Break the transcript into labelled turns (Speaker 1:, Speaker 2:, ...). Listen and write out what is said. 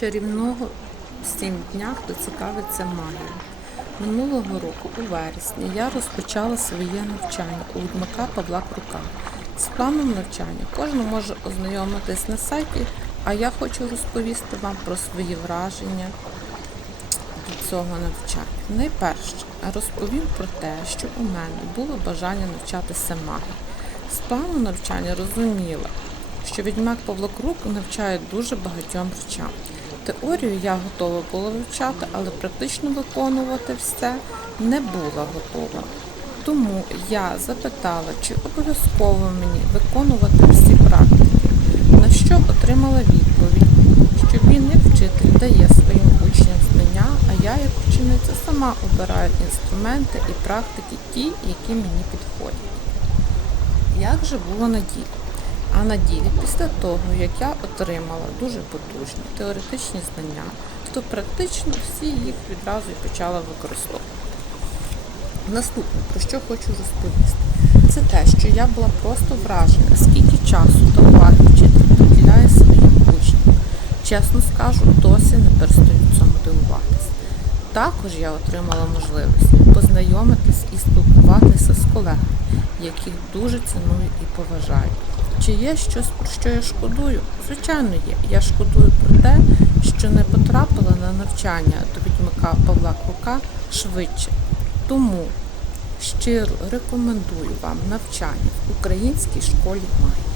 Speaker 1: чарівного сім днях доцікавиться магією. Минулого року, у вересні, я розпочала своє навчання у відмака Павла Крука. З планом навчання кожен може ознайомитись на сайті, а я хочу розповісти вам про свої враження від цього навчання. Найперше розповім про те, що у мене було бажання навчатися магії. З плану навчання розуміла, що відьмак Павло Крук навчає дуже багатьом речам. Теорію я готова була вивчати, але практично виконувати все не була готова. Тому я запитала, чи обов'язково мені виконувати всі практики, на що отримала відповідь, що він як вчитель дає своїм учням знання, а я як учениця сама обираю інструменти і практики ті, які мені підходять. Як же було на ділі? А на ділі, після того, як я отримала дуже потужні теоретичні знання, то практично всі їх відразу і почала використовувати. Наступне, про що хочу розповісти, це те, що я була просто вражена, скільки часу та уваги вчитель приділяє своїм учням. Чесно скажу, досі не перестаю цьому дивуватися. Також я отримала можливість познайомитись і спілкуватися з колегами, яких дуже ціную і поважаю. Чи є щось, про що я шкодую? Звичайно, є. Я шкодую про те, що не потрапила на навчання до відьмака Павла Крука швидше. Тому щиро рекомендую вам навчання в українській школі магії.